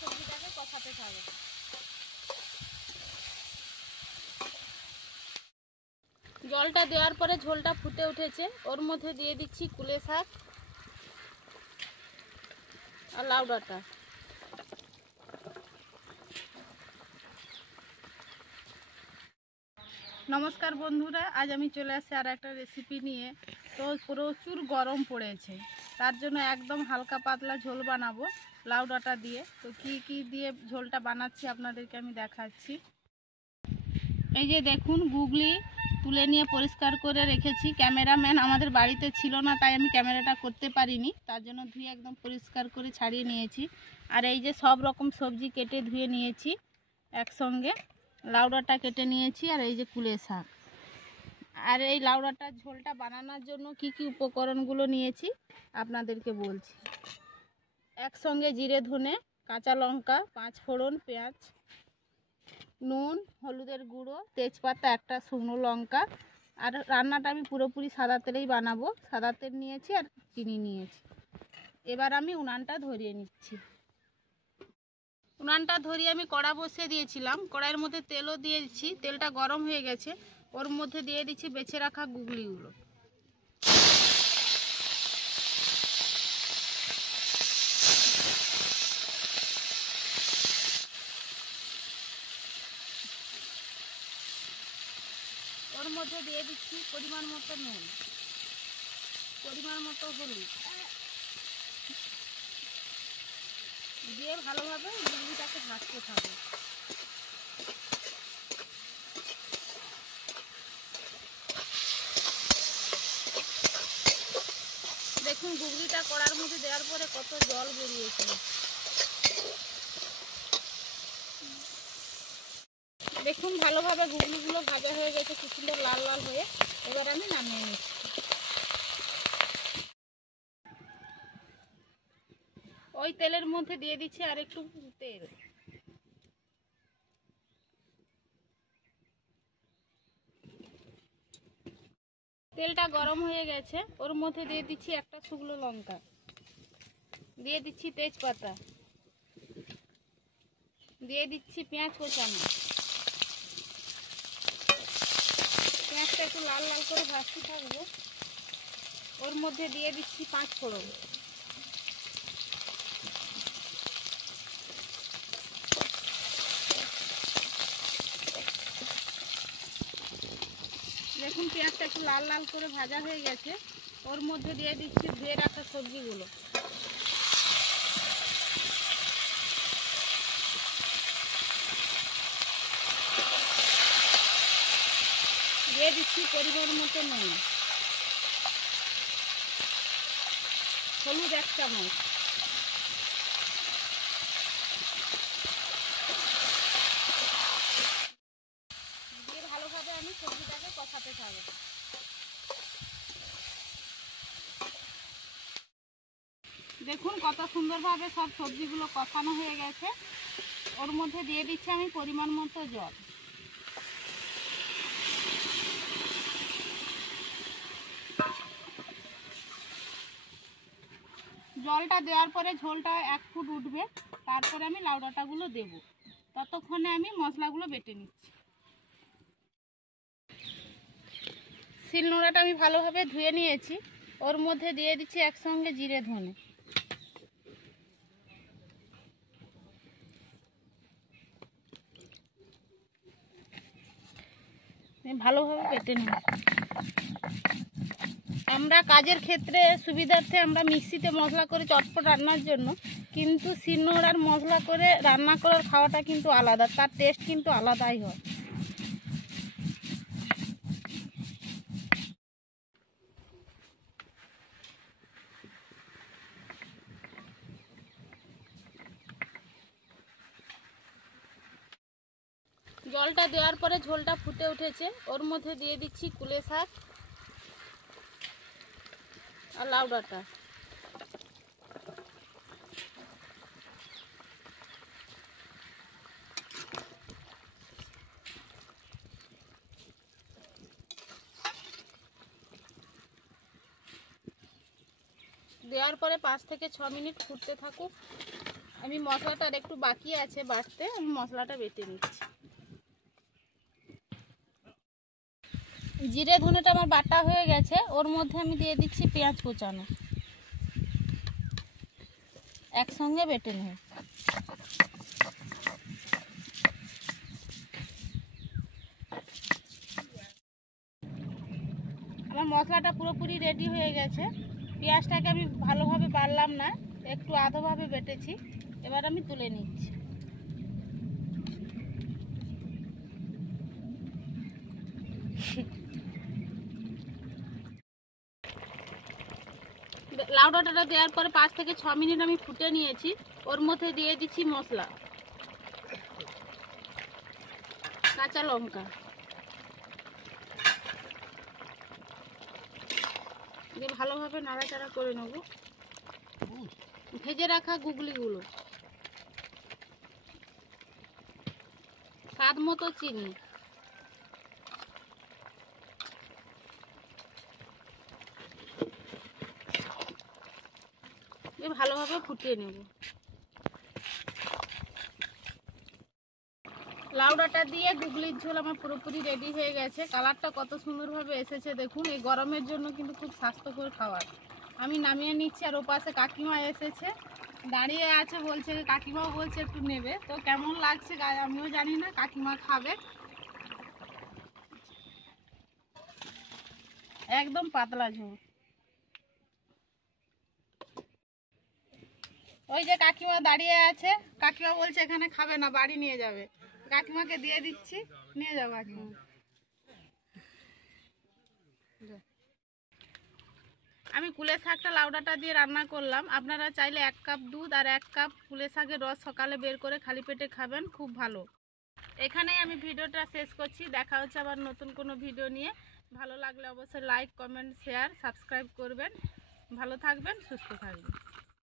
সবজিটাকে কষাতে থাকবো। জলটা দেওয়ার পরে ঝোলটা ফুটে উঠেছে, ওর মধ্যে দিয়ে দিচ্ছি কুলে শাক আর লাউ ডাঁটা। নমস্কার বন্ধুরা, আজ আমি চলে আসছি আর একটা রেসিপি নিয়ে। তো প্রচুর গরম পড়েছে, তার জন্য একদম হালকা পাতলা ঝোল বানাবো লাউ ডাঁটা দিয়ে। তো কি দিয়ে ঝোলটা বানাচ্ছি আপনাদেরকে আমি দেখাচ্ছি। এই যে দেখুন, গুগলি তুলে নিয়ে পরিষ্কার করে রেখেছি। ক্যামেরাম্যান আমাদের বাড়িতে ছিল না, তাই আমি ক্যামেরাটা করতে পারিনি, তার জন্য ধুয়ে একদম পরিষ্কার করে ছাড়িয়ে নিয়েছি। আর এই যে সব রকম সবজি কেটে ধুয়ে নিয়েছি একসঙ্গে। লাউ ডাঁটা কেটে নিয়েছি, আর এই যে কুলে শাক। আর এই লাউ ডাঁটার ঝোলটা বানানোর জন্য কি উপকরণগুলো নিয়েছি আপনাদেরকে বলছি। একসঙ্গে জিরে, ধনে, কাঁচা লঙ্কা, 5 ফোড়ন, পেঁয়াজ, নুন, হলুদের গুঁড়ো, তেজপাতা, একটা শুকনো লঙ্কা। আর রান্নাটা আমি পুরোপুরি সাদা তেলেই বানাবো। সাদা তেল নিয়েছি আর চিনি নিয়েছি। এবার আমি উনানটা ধরিয়ে নিচ্ছি। উনানটা ধরিয়ে আমি কড়া বসিয়ে দিয়েছিলাম। কড়াইয়ের মধ্যে তেলও দিয়েছি, তেলটা গরম হয়ে গেছে। ওর মধ্যে দিয়ে দিচ্ছি বেছে রাখা গুগলিগুলো। ওর মধ্যে দিয়ে দিচ্ছি পরিমাণ মতো নুন, পরিমাণ মতো হলুদ দিয়ে ভালোভাবে গুগলিটাকে ভাজতে থাকবো। দেখুন, গুগলিটা কড়ার মধ্যে দেওয়ার পরে কত জল বেরিয়েছে। দেখুন, ভালোভাবে গুগলিগুলো ভাজা হয়ে গেছে, কি সুন্দর লাল লাল হয়ে। এবার আমি নামিয়ে নিচ্ছি। ওই তেলের মধ্যে দিয়ে দিচ্ছি আর একটু তেল। তেলটা গরম হয়ে গেছে, ওর মধ্যে দিয়ে দিচ্ছি একটা শুকনো লঙ্কা, দিয়ে দিচ্ছি তেজপাতা, দিয়ে দিচ্ছি পেঁয়াজ কোচানো। পেঁয়াজটা একটু লাল লাল করে ভাজতে থাকবো। ওর মধ্যে দিয়ে দিচ্ছি 5 ফোড়ন, দেখুন পেঁয়াজটা একটু লাল লাল করে ভাজা হয়ে গেছে। ওর মধ্যে দিয়ে দিচ্ছি ধুয়ে রাখা সবজিগুলো, দিয়ে দিচ্ছি পরিমাণ মতো নুন, হলুদ 1 চামচ, দিয়ে ভালোভাবে আমি সবজিটাকে কষাতে থাকবো। দেখুন কত সুন্দরভাবে সব সবজিগুলো কষানো হয়ে গেছে। ওর মধ্যে দিয়ে দিচ্ছি আমি পরিমাণ মতো জল। জলটা দেওয়ার পরে ঝোলটা 1 ফুট উঠবে, তারপরে আমি লাউ ডাঁটাগুলো দেবো। ততক্ষণে আমি মশলাগুলো বেটে নিচ্ছি। শিলনোড়াটা আমি ভালোভাবে ধুয়ে নিয়েছি। ওর মধ্যে দিয়ে দিচ্ছি একসঙ্গে জিরে, ধনে, ভালোভাবে বেটে নিই। আমরা কাজের ক্ষেত্রে সুবিধার্থে আমরা মিক্সিতে মশলা করে চটপট রান্নার জন্য, কিন্তু শিলনোড়ার মশলা করে রান্না করার খাওয়াটা কিন্তু আলাদা, তার টেস্ট কিন্তু আলাদাই হয়। জলটা দেওয়ার পরে ঝোলটা ফুটে উঠেছে, ওর মধ্যে দিয়ে দিচ্ছি কুলে শাক আর লাউ ডাঁটা। দেওয়ার পরে 5 থেকে 6 মিনিট ফুটতে থাকুক। আমি মশলাটা আর একটু বাকি আছে বাটতে, আমি মশলাটা বেটে নিচ্ছি। জিরে ধনেটা আমার বাটা হয়ে গেছে, ওর মধ্যে আমি দিয়ে দিচ্ছি পেঁয়াজ কুচানো, একসঙ্গে বেটে নেব। আমার মশলাটা পুরোপুরি রেডি হয়ে গেছে। পেঁয়াজটাকে আমি ভালোভাবে বাড়লাম না, একটু আধোভাবে বেটেছি। এবার আমি তুলে নিচ্ছি। লাউ ডাঁটাটা দেওয়ার পরে 5 থেকে 6 মিনিট আমি ফুটে নিয়েছি। ওর মধ্যে দিয়ে দিচ্ছি মশলা, কাঁচা লঙ্কা দিয়ে ভালোভাবে নাড়াচাড়া করে নেব। ভেজে রাখা গুগলিগুলো, স্বাদ মতো চিনি, ভালোভাবে ফুটিয়ে নেব। লাউ ডাঁটা দিয়ে গুগলির ঝোল আমার পুরোপুরি রেডি হয়ে গেছে। কালারটা কত সুন্দরভাবে এসেছে দেখুন। এই গরমের জন্য কিন্তু খুব স্বাস্থ্যকর খাবার। আমি নামিয়ে নিচ্ছি। আর ওপাশে কাকিমা এসেছে, দাঁড়িয়ে আছে, বলছে, কাকিমাও বলছে একটু নেবে। তো কেমন লাগছে আমিও জানি না, কাকিমা খাবে। একদম পাতলা ঝোল। ওই যে কাকিমা দাঁড়িয়ে আছে, কাকিমা বলছে এখানে খাবে না, বাড়ি নিয়ে যাবে। কাকিমাকে দিয়ে দিচ্ছি, নিয়ে যাও কাকিমা। আমি কুলের শাকটা লাউ ডাঁটা দিয়ে রান্না করলাম। আপনারা চাইলে 1 কাপ দুধ আর 1 কাপ কুলের শাকের রস সকালে বের করে খালি পেটে খাবেন, খুব ভালো। এখানেই আমি ভিডিওটা শেষ করছি। দেখা হচ্ছে আবার নতুন কোনো ভিডিও নিয়ে। ভালো লাগলে অবশ্যই লাইক, কমেন্ট, শেয়ার, সাবস্ক্রাইব করবেন। ভালো থাকবেন, সুস্থ থাকবেন।